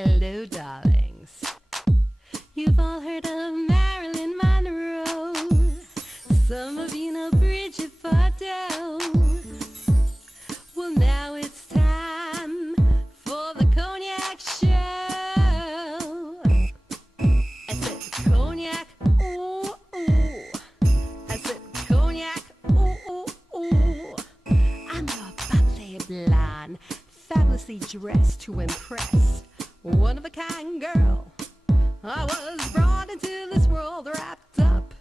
Hello, darlings. You've all heard of Marilyn Monroe. Some of you know Bridget Bardot. Well, now it's time for the Cognac Show. I said cognac, ooh, ooh. I said cognac, ooh, ooh, ooh. I'm a bubbly blonde, fabulously dressed to impress. One of a kind girl. I was brought into this world wrapped up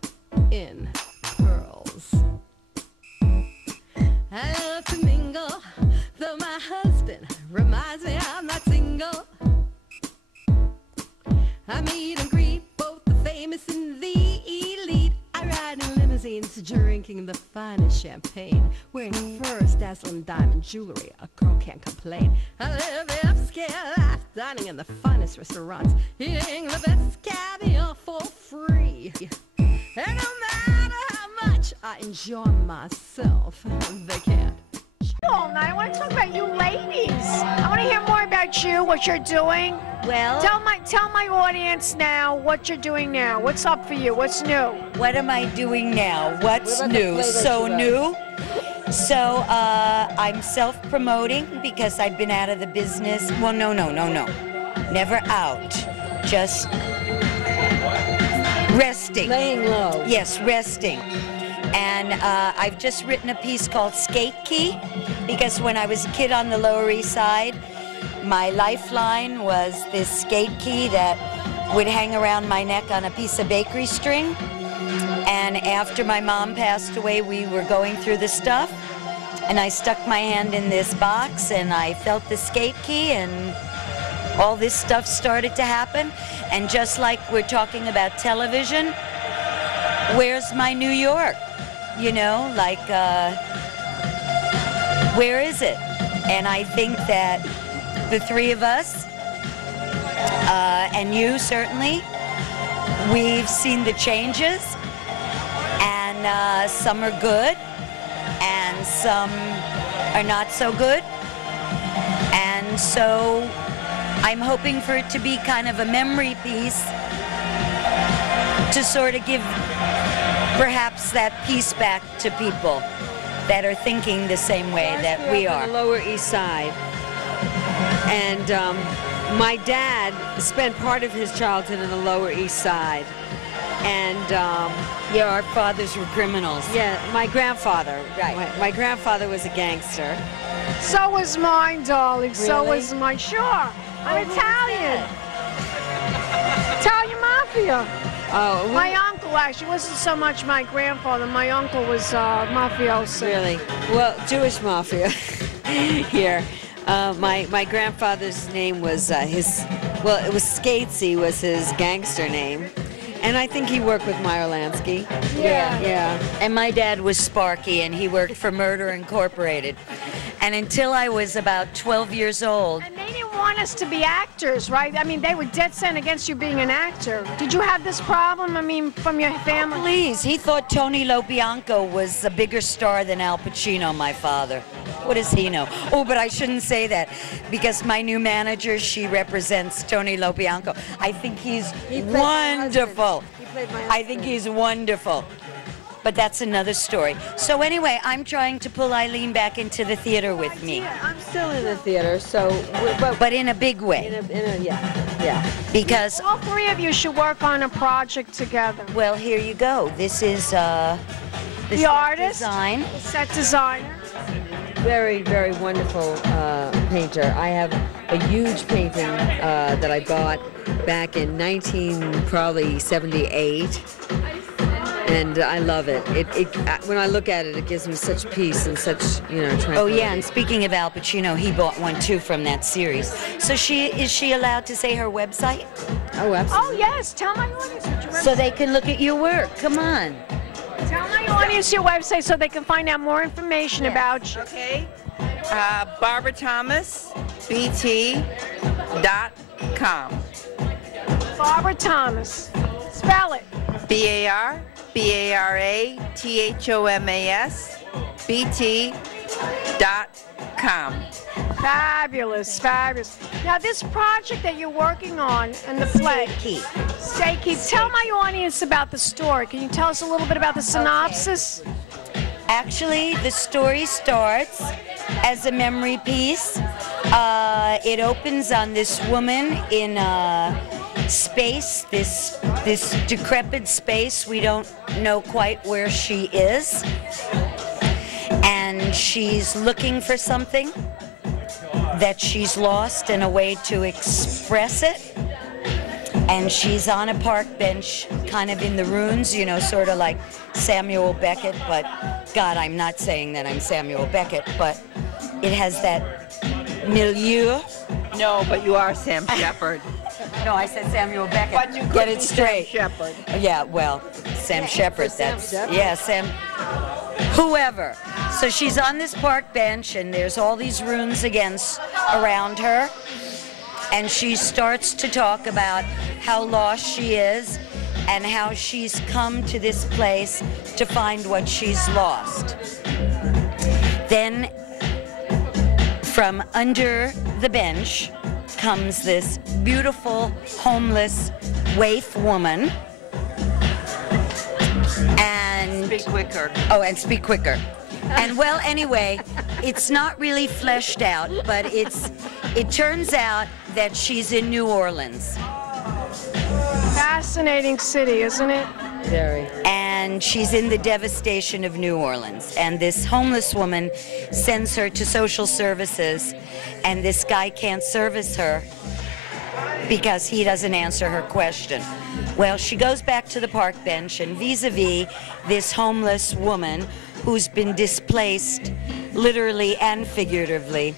in pearls. I love to mingle, though my husband reminds me I'm not single. I meet and greet both the famous and the elite. I ride in limousines, drinking the finest champagne, wearing furs, dazzling diamond jewelry. A girl can't complain. I live the upscale life, dining in the finest restaurants, eating the best caviar for free. And no matter how much I enjoy myself, they can't. All night. I want to talk about you ladies. I want to hear more about you, what you're doing. Well, Tell my audience now what you're doing now. What's up for you? What's new? what am I doing now? What's new? So new. So I'm self-promoting because I've been out of the business. Well, no. Never out. Just resting. Laying low. Yes, resting. And I've just written a piece called Skate Key because when I was a kid on the Lower East Side, my lifeline was this skate key that would hang around my neck on a piece of bakery string. And after my mom passed away, we were going through the stuff, and I stuck my hand in this box, and I felt the skate key, and all this stuff started to happen. And just like we're talking about television, where's my New York? You know, like, where is it? And I think that the three of us, and you certainly, we've seen the changes, and some are good, and some are not so good. And so I'm hoping for it to be kind of a memory piece to sort of give perhaps that piece back to people that are thinking the same way that we are. On the Lower East Side, and my dad spent part of his childhood in the Lower East Side, and Yeah, our fathers were criminals. yeah, my grandfather. Right. My grandfather was a gangster. So was mine, darling. So Really? was mine. Sure. I'm who's Italian. Italian mafia. Oh, My uncle actually wasn't so much my grandfather. My uncle was mafioso. really? Well, Jewish mafia here. My grandfather's name was it was Skatesy was his gangster name, and I think he worked with Meyer Lansky. Yeah. Yeah. And my dad was Sparky, and he worked for Murder Incorporated. And until I was about 12 years old, And they didn't want us to be actors, right? I mean, they were dead set against you being an actor. Did you have this problem, I mean, from your family? please, he thought Tony LoBianco was a bigger star than Al Pacino, my father. What does he know? Oh, but I shouldn't say that because my new manager, she represents Tony LoBianco. I think he's He played my wonderful. husband. He played my I think husband. he's wonderful. But that's another story. So anyway, I'm trying to pull Ilene back into the theater with me, I'm still in the theater, so but in a big way, yeah. because, All three of you should work on a project together. well, here you go. This is the The artist, design. the set designer. Very, very wonderful painter. I have a huge painting that I bought back in 1978, and I love it. When I look at it, it gives me such peace and such, tranquility. Oh yeah, and speaking of Al Pacino, he bought one too from that series. So is she allowed to say her website? Oh, absolutely. Oh, yes. Tell my audience what your So they can look at your work. Come on. Tell my audience your website so they can find out more information about you. Okay. Barbara Thomas, BT.com. Barbara Thomas. Spell it. BARBARATHOMAS bt.com. Fabulous, fabulous. Now, this project that you're working on and the play, Skate Key, tell my audience about the story. Can you tell us a little bit about the synopsis? Actually, the story starts as a memory piece. It opens on this woman in a space, this decrepit space. We don't know quite where she is. And she's looking for something that she's lost and a way to express it. And she's on a park bench, kind of in the ruins, you know, sort of like Samuel Beckett, but God, I'm not saying that I'm Samuel Beckett, but it has that milieu. No, but you are Sam Shepard. No, I said Samuel Beckett. But you get it straight. Sam Shepard. Yeah, well, Sam Shepard. That's Sam Shepard. yeah, Sam. Whoever. So she's on this park bench, and there's all these ruins around her, and she starts to talk about how lost she is, and how she's come to this place to find what she's lost. Then, from under the bench comes this beautiful homeless waif woman. And Speak quicker. oh, and speak quicker. And well, anyway, it's not really fleshed out, but it turns out that she's in New Orleans. Fascinating city, isn't it? Very. And she's in the devastation of New Orleans. And this homeless woman sends her to social services, and this guy can't service her because he doesn't answer her question. Well, she goes back to the park bench, and vis-a-vis this homeless woman who's been displaced literally and figuratively,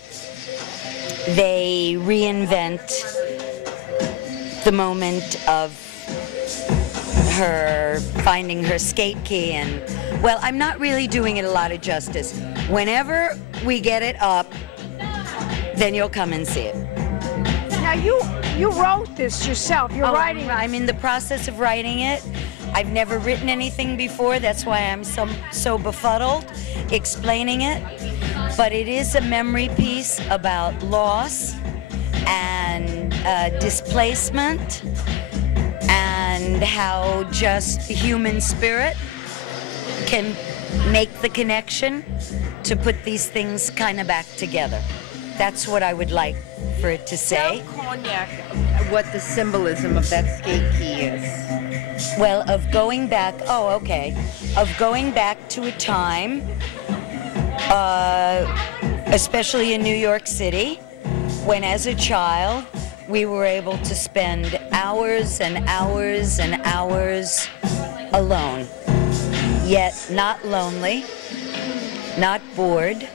they reinvent the moment of her finding her skate key. And well, I'm not really doing it a lot of justice. Whenever we get it up, then you'll come and see it. Now, you wrote this yourself. You're writing. I'm in the process of writing it. I've never written anything before. That's why I'm so befuddled explaining it. But it is a memory piece about loss and displacement, and how just the human spirit can make the connection to put these things kind of back together. That's what I would like for it to say. Tell Cognac what the symbolism of that skate key is. Well, of going back, of going back to a time, especially in New York City, when as a child, we were able to spend hours and hours and hours alone, yet not lonely, not bored.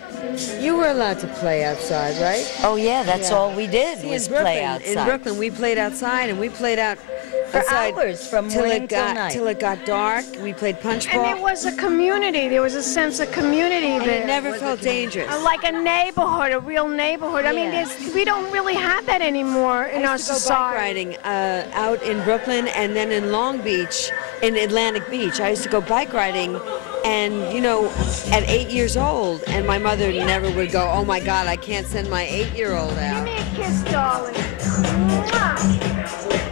You were allowed to play outside, right? Oh yeah, that's Yeah. all we did was play outside. In Brooklyn, we played outside, and we played for outside hours, from morning till night. till it got dark. We played punch ball. And there was a community. There was a sense of community and there. it never felt dangerous. Like a neighborhood, a real neighborhood. I mean, we don't really have that anymore in our I used to go society. bike riding out in Brooklyn, and then in Long Beach, in Atlantic Beach. I used to go bike riding, and you know, at 8 years old, and my mother never would go, "Oh my God, I can't send my 8-year-old Give out." me a kiss, darling. Mwah.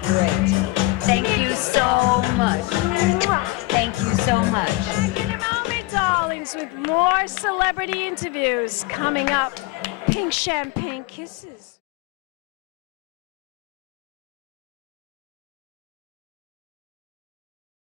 Great. Thank you so much. Mwah. Thank you so much. Back in a moment, darlings, with more celebrity interviews coming up. Pink champagne kisses.